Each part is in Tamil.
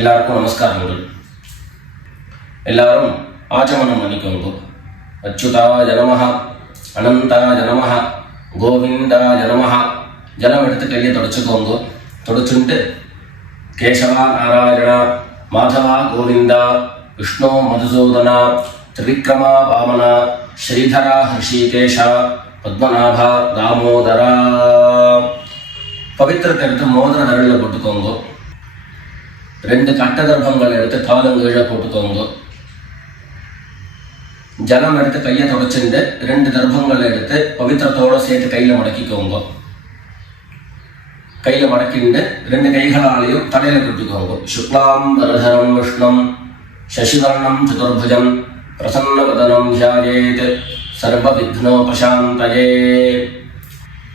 எல்லாருக்கும் நமஸ்காரங்கள். எல்லாரும் ஆச்சமனம் பண்ணிக்கோங்க. அச்சுதாய நமஹ, அனந்தாய நமஹ, கோவிந்தாய நமஹ. ஜலம் எடுத்து கையை தொடச்சுக்கோங்க. தொடச்சுட்டு கேசவா நாராயணா, மாதவா கோவிந்தா, விஷ்ணு மதுசூதனா, திரிவிக்ரமா வாமனா, ஸ்ரீதரா ஹர்ஷிகேஷா, பத்மநாபா தாமோதரா. பவித்திரத்தை எடுத்து மோதிர விரலில் போட்டுக்கோங்க. 2 கட்ட கர்ப்பங்கள் எடுத்து காலங்கீழே போட்டுக்கோங்க. ஜலம் எடுத்து கையை தொடச்சுட்டு 2 கர்ப்பங்கள் எடுத்து பவித்திரத்தோடு சேர்த்து கையில் மடக்கிக்கோங்க. கையில் மடக்கிண்டு 2 கைகளாலையும் தலையில் கட்டிக்கோங்க. சுக்லாம் வரதரம் விஷ்ணம் சசிவர்ணம் சதுர்புஜம் பிரசன்னவதனம் தியாயேத் சர்வ விக்னோபசாந்தயே.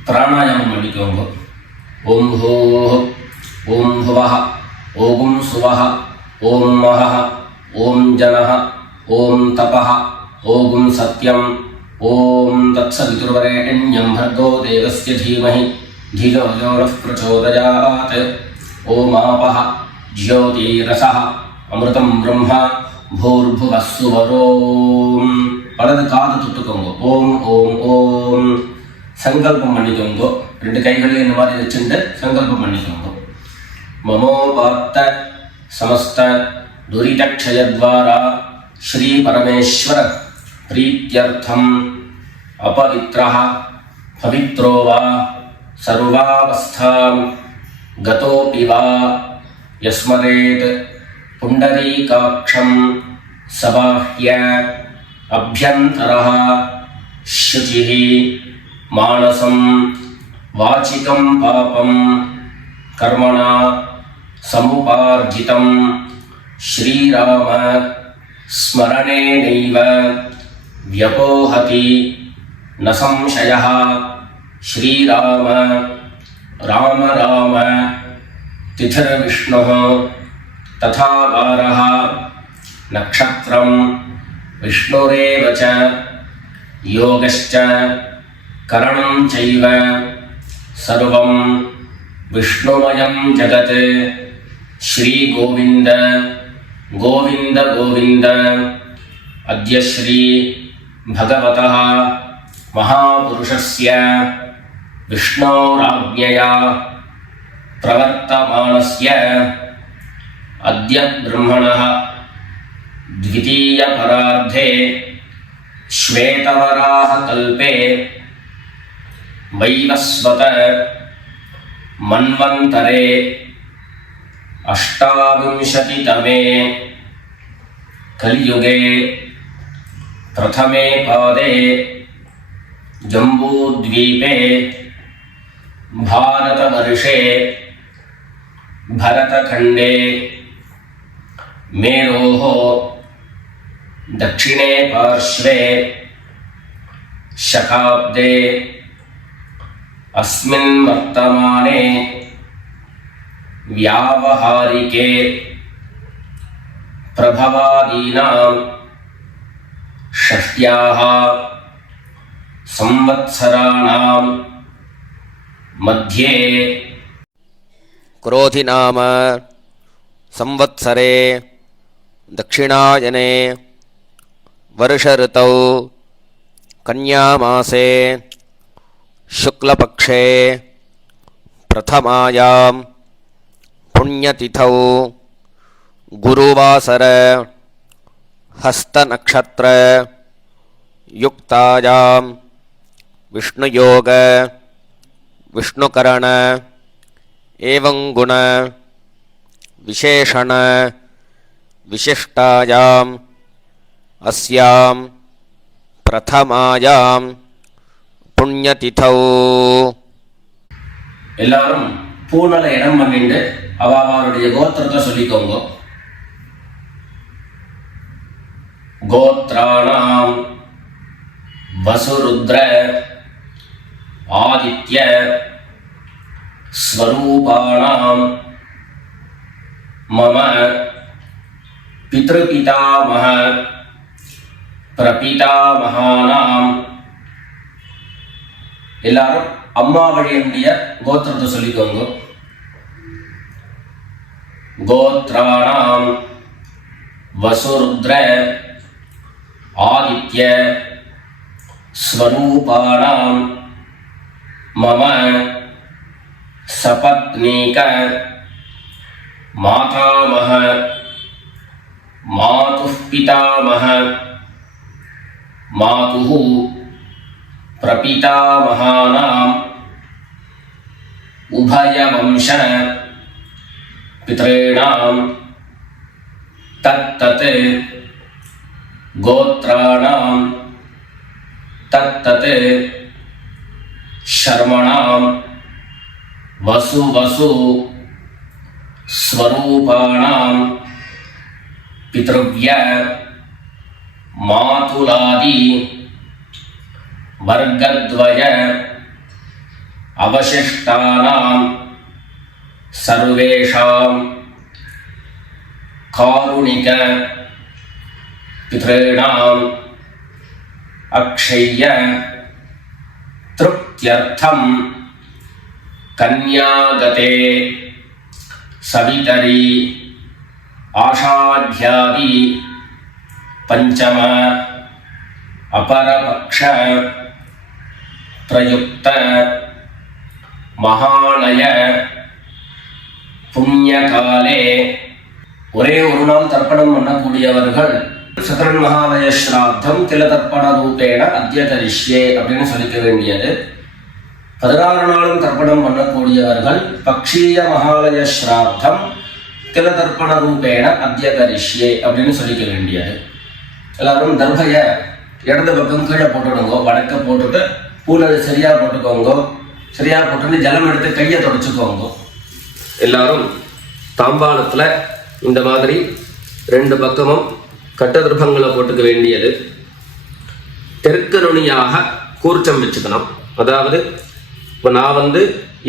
பிராணாயாமம் பண்ணிக்கோங்க. ஓம் ஹோஹ், ஓம் ஹுவஹ, ஓம் சுவஹ, ஓம் மஹஹ, ஓம் ஜனஹ, ஓம் தபஹ, ஓம் சத்யம், ஓம் தத்சவிதுர்வரேண்யம் भर्गो देवस्य धीमहि धियो यो नः प्रचोदयात्. ஓம் ஆபஹ ஜ்யோதிரசஹ அமிர்தம் பிரம்மா பூர்புவः சுவரோம். வலது காது தொட்டுக்கோங்க. ஓம் ஓம் ஓம். சங்கல்பம் பண்ணிக்கோங்க. 2 கைகளையும் இந்த மாதிரி வச்சுட்டு சங்கல்பம் பண்ணிக்கோங்க. மமோபாத்த சமஸ்த துரிதக்ஷயத்வாரா ஸ்ரீ பரமேஸ்வர பிரீத்யர்த்தம் அபவித்ரஹ பவித்ரோ வா சர்வாவஸ்தாம் கதோபி வா யஸ்மரேத் புண்டரீகாக்ஷம் சபாஹ்ய அப்யந்தரஹ சுசிஹ மானசம் வாசிகம் பாபம் கர்மணா சமுபார்ஜிதம் ஸ்ரீராம ஸ்மரணேனைவ வ்யபோஹதி ந சம்சயः. ஸ்ரீராம ராம ராம திதிர்விஷ்ணுः ததா வாரः நக்ஷத்ரம் விஷ்ணுரேவ ச யோகश्च கரணம் சைவ சர்வம் விஷ்ணுமயம் ஜகத். ஸ்ரீ கோவிந்த கோவிந்த கோவிந்த. அத்ய ஸ்ரீ பகவதः மகாபுருஷஸ்ய விஷ்ணோராஜ்ஞயா பிரவர்த்தமானஸ்ய அத்ய பிரம்மணः द्वितीयपरार्धे श्वेतवराह कल्पे वैवस्वत मन्वन्तरे अष्टाविंशतितमे कलियुगे प्रथमे पादे जम्बूद्वीपे भारतवर्षे भरतखण्डे मेरोः दक्षिणे पार्श्वे शकाब्दे अस्मिन् वर्तमाने व्यावहारिके प्रभवादीनां षष्ट्याः संवत्सराणां मध्ये क्रोधि नाम संवत्सरे दक्षिणायने वर्षऋतौ कन्यामासे शुक्लपक्षे प्रथमायां पुण्यतिथौ गुरुवासर हस्तनक्षत्र युक्तायां विष्णुयोग विष्णुकरण एवं गुण विशेषण विशिष्टायां अस्यां प्रथमायां पुण्यतिथौ. எல்லாரும் பூனலை இடம் பண்ணிட்டு அவருடைய கோத்திரத்தை சொல்லிக்கோங்க. கோத்ராணாம் வசுருத்ர ஆதித்ய ஸ்வரூபாணாம் மம பித்ருபிதாமஹ பிரபிதாமகானாம். எல்லாரும் அம்மா வழியினுடைய கோத்திரத்தை சொல்லிக்கோங்க. கோத்ராணாம் வசுருத்ர ஆதித்ய ஸ்வரூபாணாம் மம சபத்னீக மாதாமஹ மாதுः பிதாமஹ மாதுः பிரபிதாமகானாம் உபயவம்ச பித்ரேணாம் தத்தத் கோத்ராணாம் தத்தத் சர்மணாம் வசு ஸ்வரூபாணாம் பித்ருவ்ய மாதுலாதி வர்க்கத்வய அவசிஷ்டானாம் சர்வேஷாம் காருணிக பித்ரேணாம் அக்ஷய்ய திருப்த்யர்த்தம் கன்யாகதே சவிதரி ஆஷாಢ்யாதி பஞ்சம அபரபக்ஷ பிரயுக்த மகாலய புண்ணியகாலே ஒரே ஒரு நாள் தர்ப்பணம் பண்ணக்கூடியவர்கள் சதுரன் மகாலய ஸ்ராத்தம் தில தர்ப்பண ரூபேண அத்ய கரிஷ்யே அப்படின்னு சொல்லிக்க வேண்டியது. 16 நாளும் தர்ப்பணம் பண்ணக்கூடியவர்கள் பக்ஷீய மகாலய ஸ்ராத்தம் தில தர்ப்பண ரூபேண அத்ய கரிஷ்யே அப்படின்னு சொல்லிக்க வேண்டியது. எல்லாரும் தர்பைய இடது பக்கம் கீழே போட்டுடுங்க, வடக்க போட்டுட்டு பூனது சரியா போட்டுக்கோங்க. சரியா போட்டுட்டு ஜலம் எடுத்து கையை தொடச்சுக்கோங்க. எல்லாரும் தாம்பாளத்துல இந்த மாதிரி 2 பக்கமும் கட்ட திருப்பங்களை போட்டுக்க வேண்டியது. தெற்கு நுனியாக கூர்ச்சம் வச்சுக்கணும். அதாவது இப்போ நான்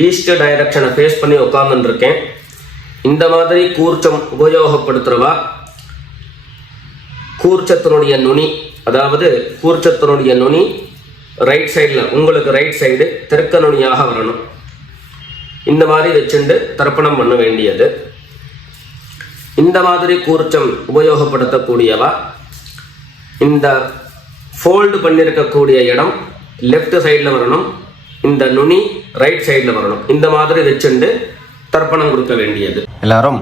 ஈஸ்ட் டைரக்ஷனை ஃபேஸ் பண்ணி உட்கார்ந்துட்டு இருக்கேன். இந்த மாதிரி கூர்ச்சம் உபயோகப்படுத்துறவா கூர்ச்சத்தினுடைய நுனி, அதாவது கூர்ச்சத்தினுடைய நுனி ரைட் சைடில், உங்களுக்கு ரைட் சைடு தெற்கு நுனியாக வரணும். இந்த மாதிரி வச்சுட்டு தர்ப்பணம் பண்ண வேண்டியது. இந்த மாதிரி கூர்ச்சம் உபயோகப்படுத்தக்கூடியவா இந்த ஃபோல்டு பண்ணியிருக்கக்கூடிய இடம் லெஃப்ட் சைடில் வரணும், இந்த நுனி ரைட் சைடில் வரணும். இந்த மாதிரி வச்சுட்டு தர்ப்பணம் கொடுக்க வேண்டியது. எல்லாரும்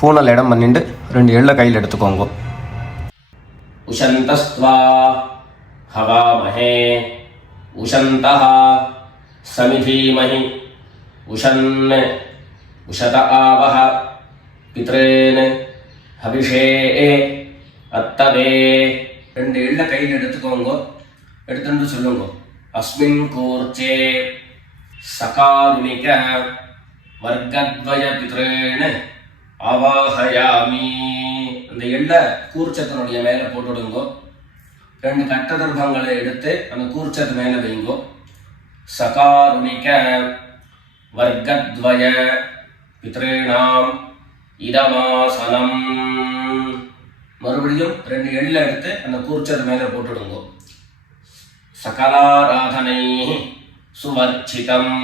பூனல் இடம் பண்ணிட்டு 2 எள்ள கையில் எடுத்துக்கோங்க. உஷந்தஸ்த்வா ஹவாமஹே உஷந்தஹ சமிதீமஹி உஷன் உஷத ஆவஹ பித்ரேன் ஹவிஷே அத்தவே. 2 எள்ள கையில் எடுத்துக்கோங்க. எடுத்துட்டு சொல்லுங்க. அஸ்மின் கூர்ச்சே சகாருணிக வர்க்கத்வய பித்ரேன் அவாஹயாமி. அந்த எள்ள கூர்ச்சத்தினுடைய மேலே போட்டுடுங்க. 2 கட்ட தர்ப்பங்களை எடுத்து அந்த கூர்ச்சத்து மேலே வைங்கோ. சகாருணிக வர்க்கத்வய பித்ரேணாம் இதமாசனம். மறுபடியும் 2 எள்ள எடுத்து அந்த கூர்ச்சத்து மேலே போட்டுடுங்க. சகலாராதனை சுவர்ச்சிதம்.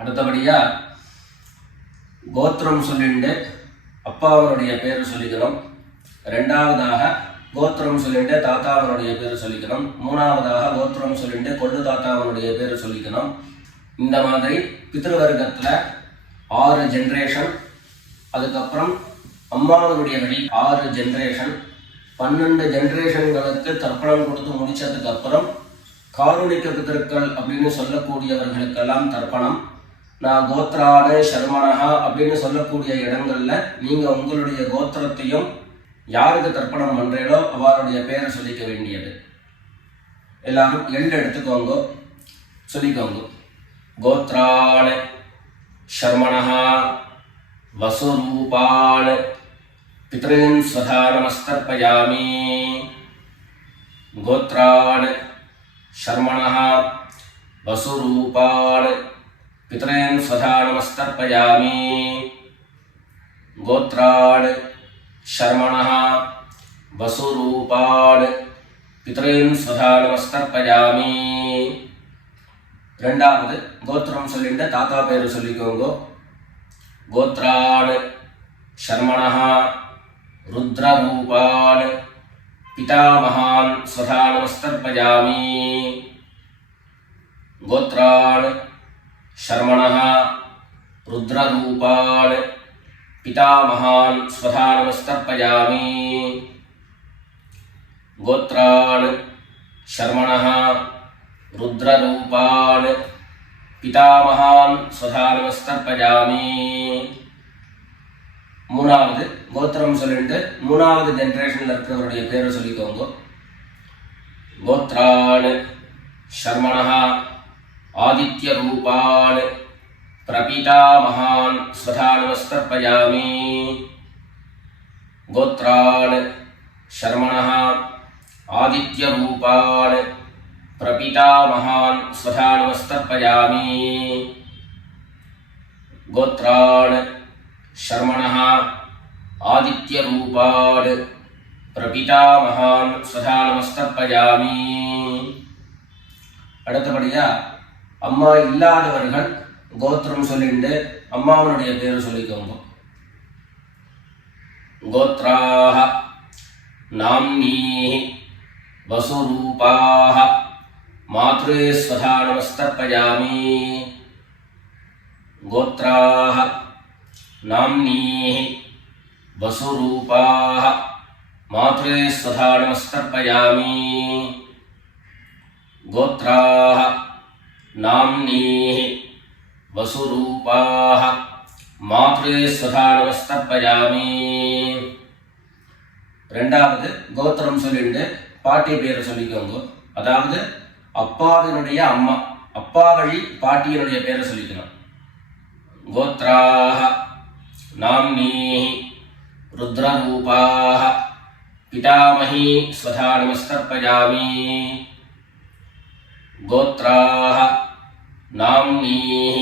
அடுத்தபடியா கோத்திரம் சொல்லிட்டு அப்பாவனுடைய பேர் சொல்லிக்கணும். 2வதாக கோத்திரம் சொல்லிட்டு தாத்தாவனுடைய பேர் சொல்லிக்கணும். 3வதாக கோத்திரம் சொல்லிட்டு கொள்ளு தாத்தாவனுடைய பேர் சொல்லிக்கணும். இந்த மாதிரி பித்ருவர்க்கத்தில் 6 ஜென்ரேஷன், அதுக்கப்புறம் அம்மாவனுடைய வழி 6 ஜென்ரேஷன், 12 ஜென்ரேஷன்களுக்கு தர்ப்பணம் கொடுத்து முடிச்சதுக்கு அப்புறம் காருணிக பிதர்கள் அப்படின்னு சொல்லக்கூடியவர்களுக்கெல்லாம் தர்ப்பணம். நான் கோத்ரான சர்மணஹா அப்படின்னு சொல்லக்கூடிய இடங்கள்ல நீங்க உங்களுடைய கோத்திரத்தையும் யாருக்கு தர்ப்பணம் பண்றீங்களோ அவருடைய பேரை சொல்லிக்க வேண்டியது. எல்லாரும் எள்ளு எடுத்துக்கோங்க, சொல்லிக்கோங்க. கோத்ரான சர்மணஹா வசுரூபான் பித்ரீன் ஸ்வதா நமஸ்தர்ப்பயாமி. கோத்ரான் शर्मणः वसुरूपान् पितॄन् स्वधा नमस्तर्पयामि. गोत्रान् शर्मणः वसुरूपान् पितॄन् स्वधा नमस्तर्पयामि. 2வது கோத்திரம் சொல்லிட்டு தாத்தா பேர் சொல்லிக்கோங்க. गोत्रान् शर्मणः रुद्ररूपान् पितामहान् स्वधा नमस्तर्पयामि गोत्रान् शर्मणः रुद्ररूपान् पितामहान् स्वधा नमस्तर्पयामि गोत्रान् शर्मणः रुद्ररूपान् पितामहान् स्वधा नमस्तर्पयामि மூணாவது கோத்திரம் சொல்லிட்டு மூணாவது ஜெனரேஷன்ல இருக்கிறவருடைய பேரை சொல்லிக்கோங்க. கோத்ரான் சர்மணः ஆதித்ய ரூபான் பிரபிதாமகான் ஸ்வதா நமஸ்தர்ப்பயாமி கோத்ரான் சர்மணः ஆதித்ய ரூபான் பிரபிதாமகான் ஸ்வதா நமஸ்தர்ப்பயாமி கோத்ரான் शर्मणः आदित्य रूपान् प्रपितामहान् स्वधा नमस्तर्पयामि. அடுத்தபடியா அம்மா இல்லாதவர்கள் கோத்திரம் சொல்லிட்டு அம்மாவனுடைய பேரு சொல்லிக்கோங்க. கோத்ராஹ நாம்னீஹ வசுரூபாஹ மாத்ரே ஸ்வதா நமஸ்தர்ப்பயாமி கோத்ராஹ नाम्नीः वसुरूपाः मात्रे स्वधा नमस्तर्पयामि गोत्राः नाम्नीः वसुरूपाः मात्रे स्वधा नमस्तर्पयामि. ரெண்டாவது கோத்திரம் சொல்லிட்டு பாட்டி பேரை சொல்லிக்கோங்க. அதாவது அப்பாவினுடைய அம்மா, அப்பா வழி பாட்டியினுடைய பேரை சொல்லிக்கணும். கோத்ராஹ नाम्नीः रुद्ररूपाः पितामही स्वधा नमस्तर्पयामि गोत्राः नाम्नीः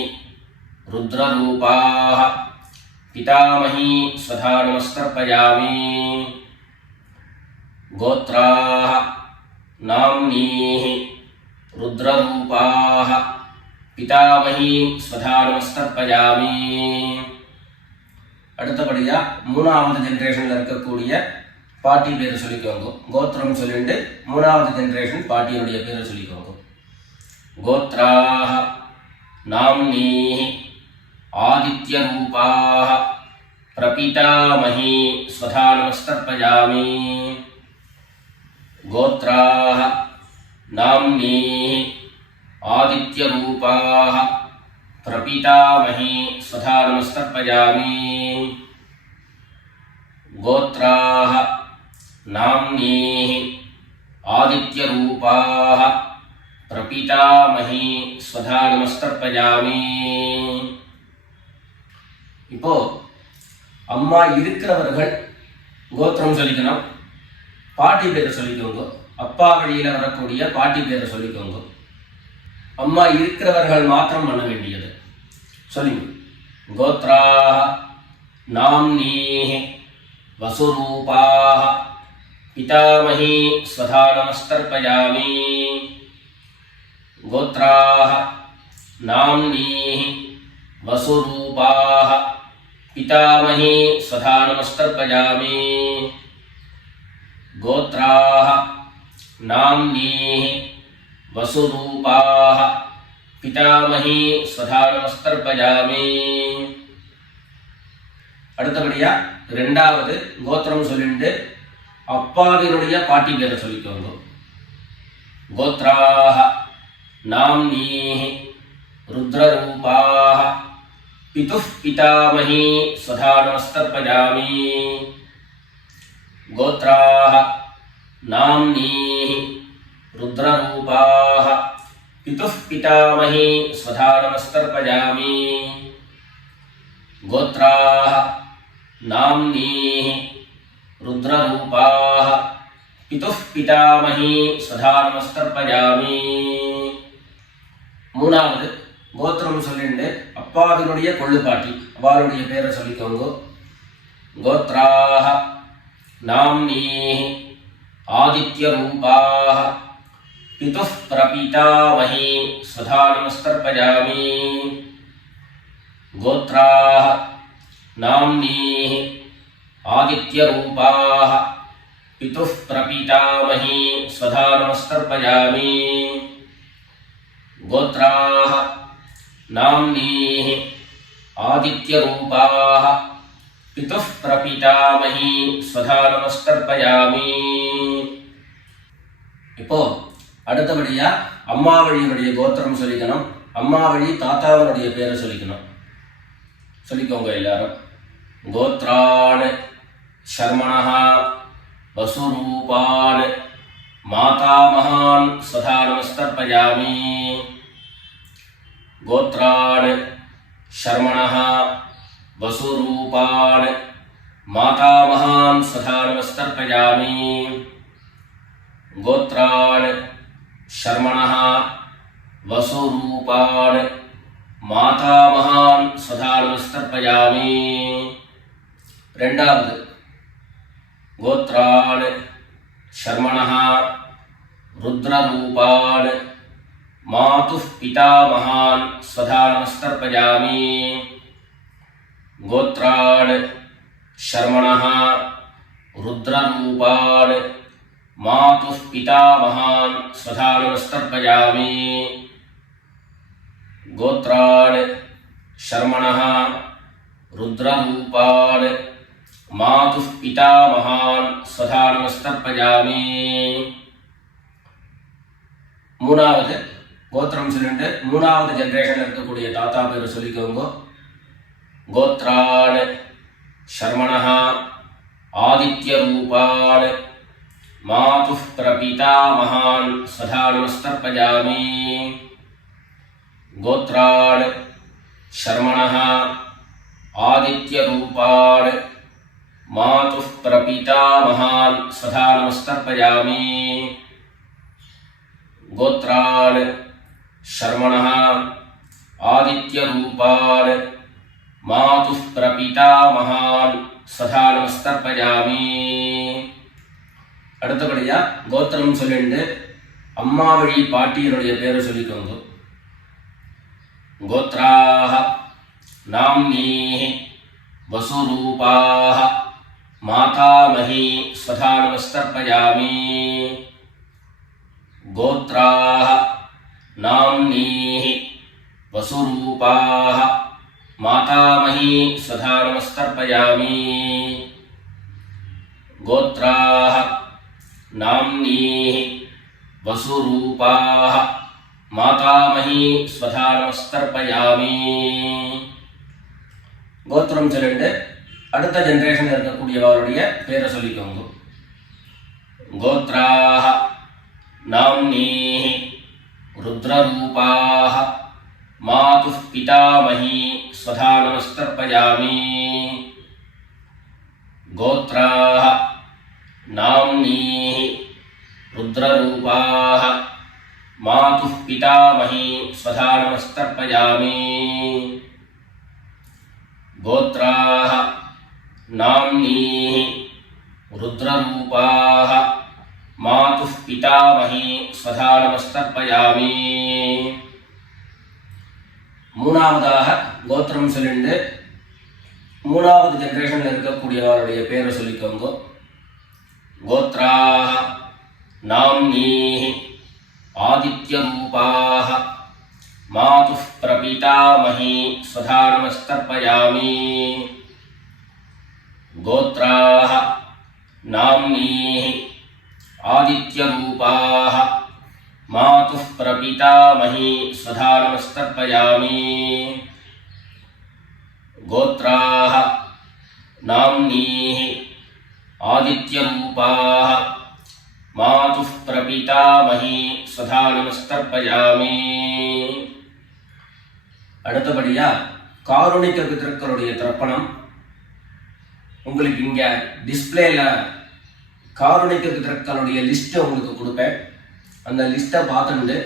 रुद्ररूपाः पितामही स्वधा नमस्तर्पयामि गोत्राः नाम्नीः रुद्ररूपाः पितामही स्वधा नमस्तर्पयामि. அடுத்தபடியா மூணாவது ஜெனரேஷன்ல இருக்கக்கூடிய பாட்டி பேரை சொல்லிக்கோங்க. கோத்திரம் சொல்லிட்டு மூணாவது ஜெனரேஷன் பாட்டியினுடைய பேரை சொல்லிக்கோங்க. கோத்ராஹ நாம்னீஹ ஆதித்ய ரூபாஹ பிரபிதாமஹி ஸ்வதா நமஸ்தர்ப்பயாமி கோத்ராஹ நாம்னீஹ ஆதித்ய ரூபாஹ प्रपितामही स्वधा नमस्तर्पयामि गोत्राः नाम्नीः आदित्यरूपाः प्रपितामही स्वधा नमस्तर्पयामि. இப்போ அம்மா இருக்கிறவர்கள் கோத்திரம் சொல்லிக்கணும், பாட்டி பேரை சொல்லிக்கோங்க. அப்பா வழியில வரக்கூடிய பாட்டி பேரை சொல்லிக்கோங்க. அம்மா இருக்கிறவர்கள் மாத்திரம் பண்ண வேண்டியது சொல்லுங்க. கோத்ராஹ நாம்னீஹ வசுரூபாஹ பிதாமஹி ஸ்வதா நமஸ்தர்ப்பயாமி கோத்ராஹ நாம்னீஹ வசுரூபாஹ பிதாமஹி ஸ்வதா நமஸ்தர்ப்பயாமி கோத்ராஹ நாம்னீஹ वसुरूपाः पितामही स्वधा नमस्तर्पयामि. அடுத்தபடியா இரண்டாவது கோத்திரம் சொல்லிட்டு அப்பாவினுடைய பாட்டி பேரை சொல்லிக்கோங்க. கோத்ராஹ நாம்னீஹ रुद्ररूपाः पितुः पितामही स्वधा नमस्तर्पयामि गोत्राः नाम्नीः रुद्ररूपाः पितुः पितामही स्वधा नमस्तर्पयामि गोत्राः नाम्नीः रुद्ररूपाः पितुः पितामही स्वधा नमस्तर्पयामि. மூணாவது கோத்திரம் சொல்லிட்டு அப்பாவினுடைய கொள்ளுப்பாட்டி அவளுடைய பேரை சொல்லிக்கோங்க. கோத்ராஹ நாம்னீஹ ஆதித்ய ரூபாஹ पितुः प्रपितामही स्वधा नमस्तर्पयामि गोत्राः नाम्नीः आदित्यरूपाः पितुः प्रपीतामही स्वधा नमस्तर्पयामि गोत्राः नाम्नीः आदित्यरूपाः पितुः प्रपीतामही स्वधा नमस्तर्पयामि இப்போ அடுத்தபடியா அம்மா வழியினுடைய கோத்திரம் சொல்லிக்கணும். அம்மா வழி தாத்தாவனுடைய பேரை சொல்லிக்கணும். சொல்லிக்கோங்க எல்லாரும். கோத்ரான் சர்மணः வசுரூபான் மாதாமகான் சதா நமஸ்தர்ப்பயாமி. கோத்ரான் சர்மணः வசுரூபான் மாதாமகான் சதா நமஸ்தர்ப்பயாமி. गोत्रान् शर्मणः वसुरूपान् मातामहान् सदा नमस्तर्पयामि. ரெண்டாவது गोत्रान् शर्मणः रुद्ररूपान् मातुः पितामहान् सदा नमस्तर्पयामि. गोत्रान् शर्मणः रुद्ररूपान् मातुः पितामहान् स्वधा नमस्तर्पयामि. गोत्रान् शर्मणः रुद्ररूपान् मातुः पितामहान् स्वधा नमस्तर्पयामि. மூணாவது கோத்திரம் சொல்லிட்டு மூணாவது ஜெனரேஷன்ல இருக்கக்கூடிய தாத்தா பேரை சொல்லிக்கோங்க. கோத்ரான் शर्मणः आदित्यरूपान् मातुः प्रपीतामहान् सदा नमस्तर्पयामि. गोत्रान् शर्मणः आदित्यरूपान् मातुः प्रपीतामहान् सदा नमस्तर्पयामि. गोत्रान् शर्मणः आदित्यरूपान् मातुः प्रपीतामहान् सदा नमस्तर्पयामि. அடுத்தபடியா கோத்திரம் சொல்லிட்டு அம்மா வழி பாட்டியனுடைய பேரை சொல்லிக்கோங்க. கோத்ராः नाम्नीः वसुरूपाः मातामही स्वधा नमस्तर्पयामि. गोत्राः नाम्नीः वसुरूपाः मातामही स्वधा नमस्तर्पयामि. गोत्राः नाम्नीः वसुरूपाः मातामही स्वधा नमस्तर्पयामि. கோத்திரம் சொல்லிட்டு அடுத்த ஜெனரேஷன் இருக்கக்கூடியவருடைய பேரை சொல்லிக்கோங்க. கோத்ராः नाम्नीः रुद्ररूपाः मातुः पितामही स्वधा नमस्तर्पयामि. गोत्राः नाम्नीः रुद्ररूपाः मातुः पितामही स्वधा नमस्तर्पयामि. गोत्राः नाम्नीः रुद्ररूपाः मातुः पितामही स्वधा नमस्तर्पयामि. மூணாவதாக கோத்திரம் சொல்லிட்டு மூணாவது ஜெனரேஷன்ல இருக்கக்கூடியவருடைய பேரை சொல்லிக்கோங்க. गोत्राः नाम्नीः आदित्यरूपाः मातुः प्रपीतामही स्वधा नमस्तर्पयामि. गोत्राः नाम्नीः आदित्यरूपाः मातुः प्रपीतामही स्वधा नमस्तर्पयामि. गोत्राः नाम्नीः आदित्यरूपाः मातुः प्रपीतामही स्वधा नमस्तर्पयामि. அடுத்தபடியா காருணிக பிதர்களுடைய தர்ப்பணம். உங்களுக்கு இங்க டிஸ்பிளேல காருணிக பிதர்களுடைய லிஸ்ட் உங்களுக்கு கொடுப்பேன். அந்த லிஸ்ட்டை பார்த்துட்டு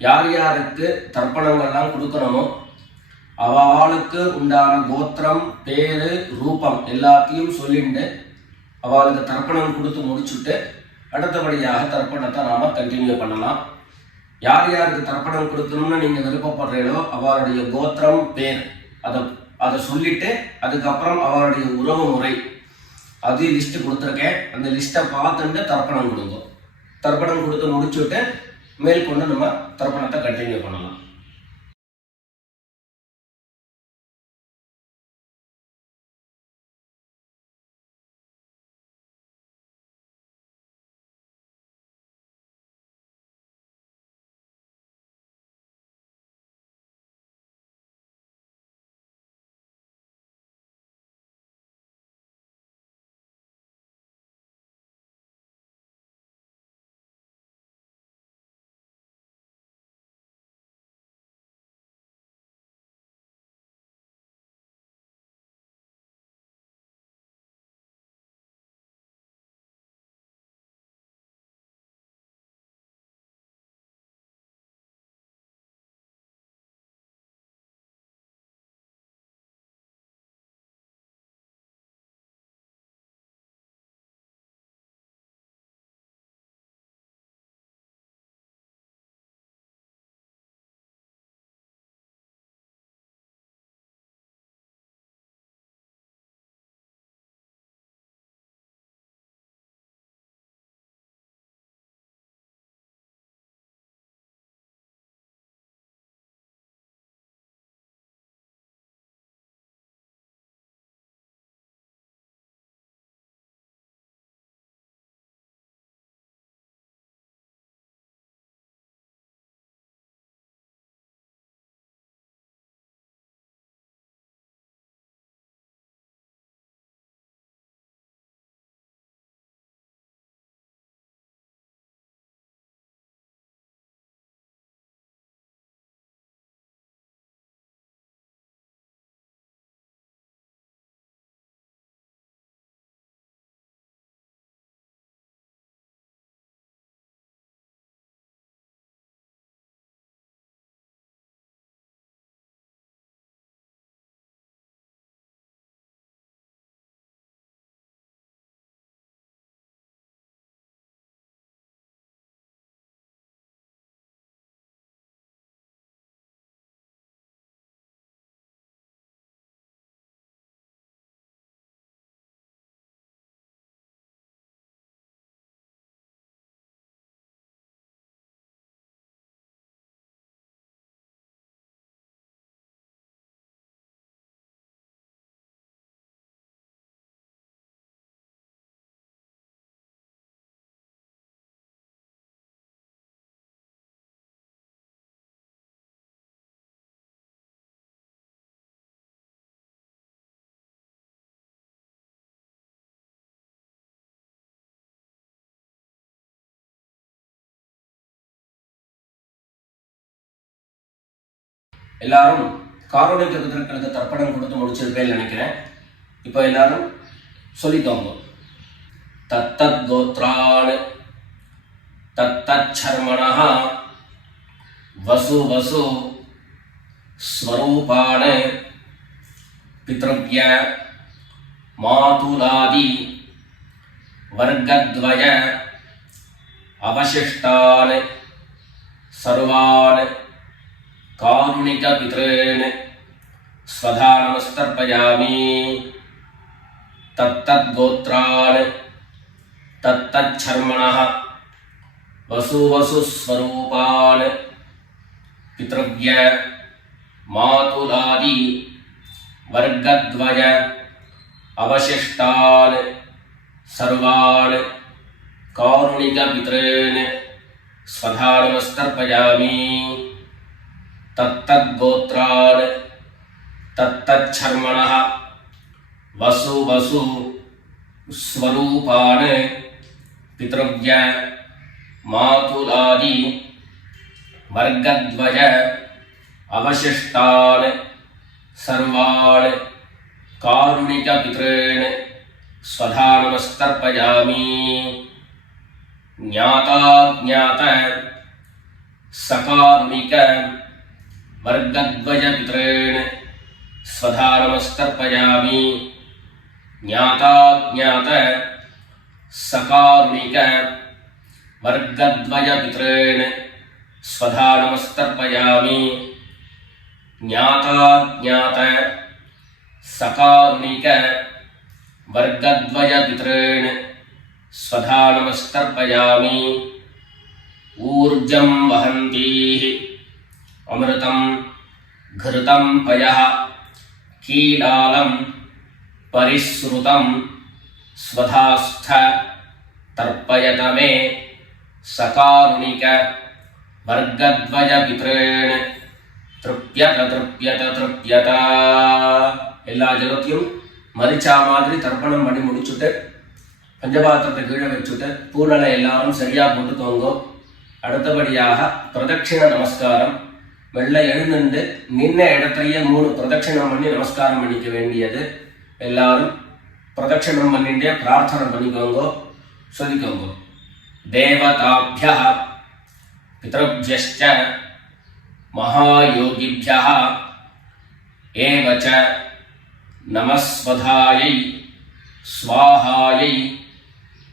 யார் யாருக்கு தர்ப்பணங்கள்லாம் கொடுக்கணுமோ அவளுக்கு உண்டான கோத்திரம் பேரு ரூபம் எல்லாத்தையும் சொல்லிட்டு அவளுக்கு தர்ப்பணம் கொடுத்து முடிச்சுட்டு அடுத்தபடியாக தர்ப்பணத்தை நாம கண்டினியூ பண்ணலாம். யார் யாருக்கு தர்ப்பணம் கொடுக்கணும்னு நீங்க விருப்பப்படுறீங்களோ அவருடைய கோத்திரம் பேர் அதை சொல்லிட்டு அதுக்கப்புறம் அவருடைய உறவு முறை அது லிஸ்ட் கொடுத்துருக்கேன். அந்த லிஸ்ட்டை பார்த்துட்டு தர்ப்பணம் கொடுங்க. தர்ப்பணம் கொடுத்து முடிச்சுட்டு மேற்கொண்டு நம்ம தர்ப்பணத்தை கண்டினியூ பண்ணலாம். எல்லாரும் காரோணிக பிதர்களுக்கு தர்ப்பணம் கொடுத்து முடிச்சிருப்பேன்னு நினைக்கிறேன். இப்போ எல்லாரும் சொல்லிக்கோங்க. தத்தத் கோத்ரான் தத்தத் சர்மணः வசு வசு ஸ்வரூபான் பித்ருவ்ய மாதுலாதி வர்க்கத்வய அவசிஷ்டான் சர்வான் காருணிக பித்ரேன் ஸ்வதா நமஸ்தர்ப்பயாமி. தத்தத் கோத்ரான் தத்தத் சர்மணः வசு வசு ஸ்வரூபான் பித்ருவ்ய மாதுலாதி வர்க்கத்வய அவசிஷ்டான் சர்வான் காருணிக பித்ரேன் ஸ்வதா நமஸ்தர்ப்பயாமி. தத்தத் கோத்ரான் தத்தத் சர்மணः வசு வசு ஸ்வரூபான் பித்ருவ்ய மாதுலாதி வர்க்கத்வய அவசிஷ்டான் சர்வான் காருணிக பித்ரேன் ஸ்வதா நமஸ்தர்ப்பயாமி. ஞாதா ஞாத சகாருணிக வர்க்கத்வய பித்ரேன் ஸ்வதா நமஸ்தர்ப்பயாமி. ஞாதா ஞாத சகாருணிக வர்க்கத்வய பித்ரேன் ஸ்வதா நமஸ்தர்ப்பயாமி. ஞாதா ஞாத सकारुणिक वर्गद्वय पितॄन् स्वधा नमस्तर्पयामि। ऊर्जं वहन्तीः अमृतं घृतं पयः कीलालं परिसृतं स्वधास्थ तर्पयत मे सकारुणिक वर्गद्वय पितॄन् तृप्यत तृप्यत तृप्यत। எல்லா ஜலத்தையும் மரிச்சா மாதிரி தர்ப்பணம் பண்ணி முடிச்சுட்டு பஞ்சபாத்திரத்தை கீழே வச்சுட்டு பூனலை எல்லாரும் சரியா போட்டுக்கோங்க. அடுத்தபடியாக பிரதட்சிண நமஸ்காரம். வெள்ளை எழுந்துண்டு நின்ன இடத்தையே 3 பிரதட்சிணம் பண்ணி நமஸ்காரம் பண்ணிக்க வேண்டியது. எல்லாரும் பிரதட்சிணம் பண்ணிட்டே பிரார்த்தனை பண்ணிக்கோங்க, சொல்லிக்கோங்க. தேவதாபியः பித்ருभ्यश्च महायोगिभ्यः एव च नमस्वधायै स्वाहायै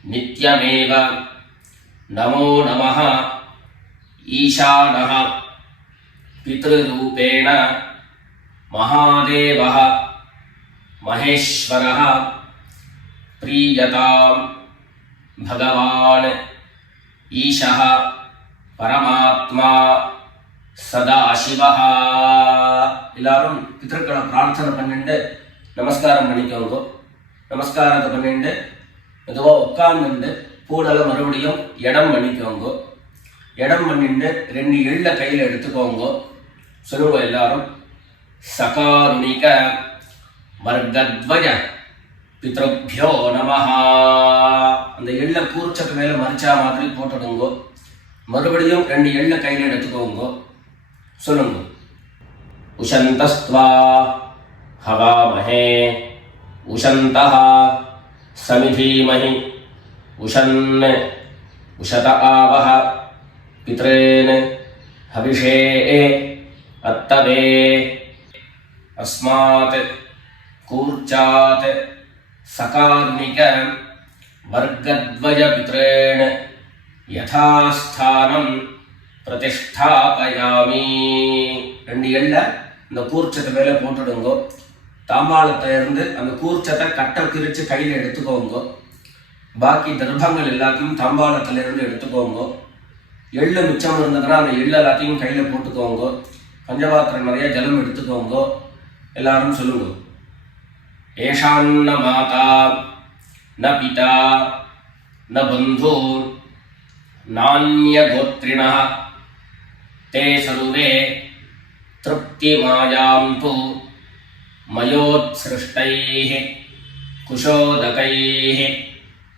नित्यमेव नमो नमः। ईशानः पितृरूपेण महादेवः महेश्वरः प्रीयतां भगवान् ईशः परमात्मा सदाशिवः। எல்லாரும் பிதர்களை பிரார்த்தனை பண்ணிட்டு நமஸ்காரம் பண்ணிக்கோங்க. நமஸ்காரத்தை பண்ணிட்டு மெதுவாக உட்கார்ந்துட்டு பூனலை மறுபடியும் இடம் பண்ணிக்கோங்க. இடம் பண்ணிட்டு 2 எள்ள கையில் எடுத்துக்கோங்க. சொல்லுங்க எல்லாரும். சகாருணிக வர்கத்வய பித்ருभ्यो நமஹ. அந்த எள்ள கூர்ச்சத்து மேல மரிச்சா மாதிரி போட்டுடுங்க. மறுபடியும் 2 எள்ள கையில் எடுத்துக்கோங்க. சொல்லுங்க. உஷந்தஸ்த்வா ஹவாமஹே உஷந்தஹ சமிதீமஹி உஷன் உஷத ஆவஹ பித்ரேன் ஹவிஷே அத்தவே அஸ்மாத் கூர்ச்சாத் சகாருணிக வர்கத்வய பித்ரேன் யதாஸ்தானம் பிரதிஷ்டாபயாமி. 2 எள்ள இந்த கூர்ச்சத்தை மேல போட்டுடுங்க. தாம்பாளத்தை இருந்து அந்த கூர்ச்சத்தை கட்டை பிரித்து கையில் எடுத்துக்கோங்க. பாக்கி தர்ப்பங்கள் எல்லாத்தையும் தாம்பாளத்துல இருந்து எடுத்துக்கோங்க. எள்ளு மிச்சம் இருந்ததுன்னா அந்த எள்ளு எல்லாத்தையும் கையில் போட்டுக்கோங்க. பஞ்சபாத்திரம் நிறைய ஜலம் எடுத்துக்கோங்க. எல்லாரும் சொல்லுங்க. ஏஷான்ன மாதா ந பிதா ந பந்து நான்ய கோத்ரிணः தே சர்வே திருப்திமாயாந்து மயோத்ஸ்ருஷ்டைः குஷோதகைः.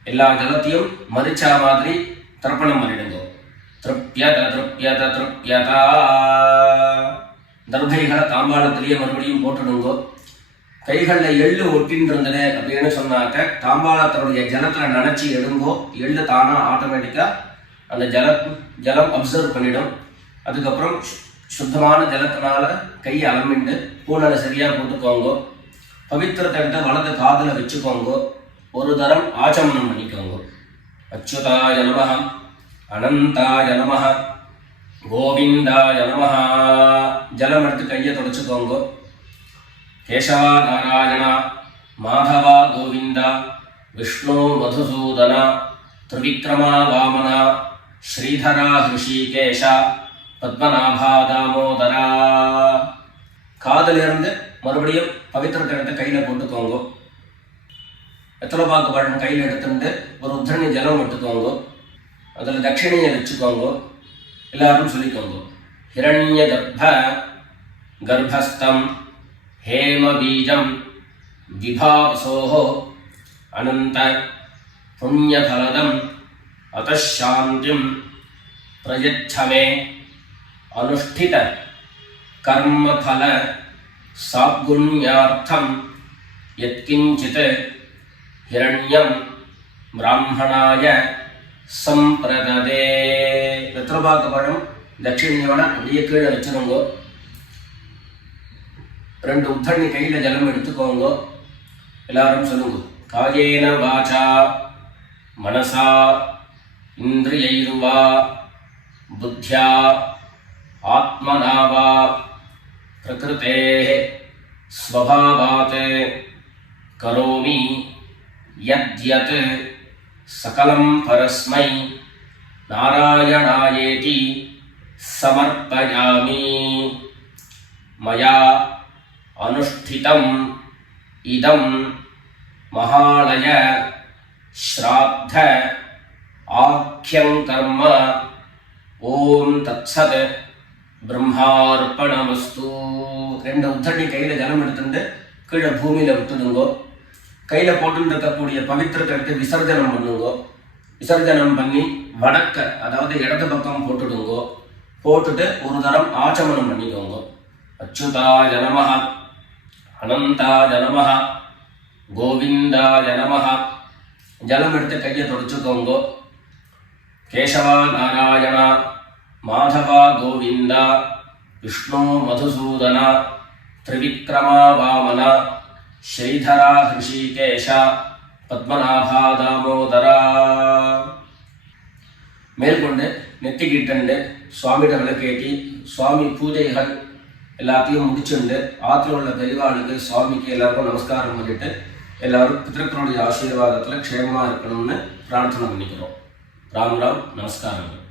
எல்லா ஜலத்தையும் மரிச்சா மாதிரி தர்ப்பணம் பண்ணிடுங்க. திருப்யத திருப்யத திருப்யதா. தர்பைகளை தாம்பாளத்திலேயே மறுபடியும் போட்டுடுங்க. கைகளில் எள்ளு ஒட்டின்னு இருந்தது அப்படின்னு சொன்னாக்க தாம்பாளத்தினுடைய ஜலத்தில் நினைச்சி எடுங்கோ. எள்ளு தானா ஆட்டோமேட்டிக்கா அந்த ஜலம் அப்சர்வ் பண்ணிடும். அதுக்கப்புறம் சுத்தமான ஜலத்தினால கையை அலம்பிண்டு பூனலை சரியா போட்டுக்கோங்க. பவித்திரத்தை எடுத்து வலது காதுல வச்சுக்கோங்க. ஒரு தரம் ஆச்சமனம் பண்ணிக்கோங்க. அச்சுதாய நமஹ அனந்தாய நமஹ கோவிந்தாய நமஹ. ஜலம் எடுத்து கையை தொடச்சுக்கோங்க. கேசவா நாராயணா மாதவா கோவிந்தா விஷ்ணு மதுசூதனா திரிவிக்ரமா வாமனா ஸ்ரீதரா ஹிருஷிகேஷ பத்மநாபா தாமோதரா. காதிலிருந்து மறுபடியும் பவித்திரத்தை எடுத்து கையில போட்டுக்கோங்க. வெத்தலைப்பாக்கு பழம் கையில் எடுத்துட்டு ஒரு உத்தரணி ஜலம் எடுத்துக்கோங்க. அதில் தட்சிணையை வச்சுக்கோங்க. எல்லாரும் சொல்லிக்கோங்க. ஹிரண்ய கர்ப்பஸ்தம் ஹேம பீஜம் விபாவசோஹோ அனந்த புண்ணியபலதம் அதாந்திம் பிரயச்சமே அனுஷ்டித கர்மபல சாத்குண்யார்த்தம் யத்கிஞ்சித் ஹிரண்யம் பிராமணாய சம்பிரததே. வெத்தலைப்பாக்கு பழம் தட்சிணையோட அப்படியே கீழே வச்சிருங்க. 2 உத்தரணி கையில ஜலம் எடுத்துக்கோங்க. எல்லாரும் சொல்லுங்க. காயேன வாசா மனசா இந்திரியைர்வா புத்யா ஆத்மனா வா பிரகிருதேஹ ஸ்வபாவாத் கரோமி யத்யத் சகலம் பரஸ்மை நாராயணாயேதி சமர்ப்பயாமி. மயா அனுஷ்டிதம் இதம் மகாலய ஸ்ராத்த ஆக்யம் கர்ம. ஓம் தத்சத் பிரம்மார்ப்பணமஸ்து. 2 உத்தண்ணி கையில் ஜலம் எடுத்துட்டு கீழே பூமியில் விட்டுடுங்கோ. கையில் போட்டு இருக்கக்கூடிய பவித்திரத்தை எடுத்து விசர்ஜனம் பண்ணுங்கோ. விசர்ஜனம் பண்ணி வடக்க, அதாவது இடது பக்கம் போட்டுடுங்கோ. போட்டுட்டு ஒரு தரம் ஆச்சமனம் பண்ணிக்கோங்க. அச்சுதாய நமஹ, அனந்தாய நமஹ, கோவிந்தாய நமஹ. ஜலம் எடுத்து கையை தொடச்சுக்கோங்க. கேசவா நாராயண, மாதவா கோவிந்தா, விஷ்ணு மதுசூதன, திரிவிக்ரமா வாமன, ஸ்ரீதரா ஹிருஷிகேஷ, பத்மநாபா தாமோதரா. மேற்கொண்டு நெத்திக்கிட்டு சுவாமியிட விளக்கேற்றி சுவாமி பூஜைகள் எல்லாத்தையும் முடிச்சுண்டு ஆற்றுல உள்ள பெரியவாளுக்கு சுவாமிக்கு எல்லாருக்கும் நமஸ்காரம் பண்ணிட்டு எல்லாரும் பிதர்களுடைய ஆசீர்வாதத்தில் க்ஷேமமாக இருக்கணும்னு பிரார்த்தனை பண்ணிக்கிறோம். ராம் ராம், நமஸ்காரங்கள்.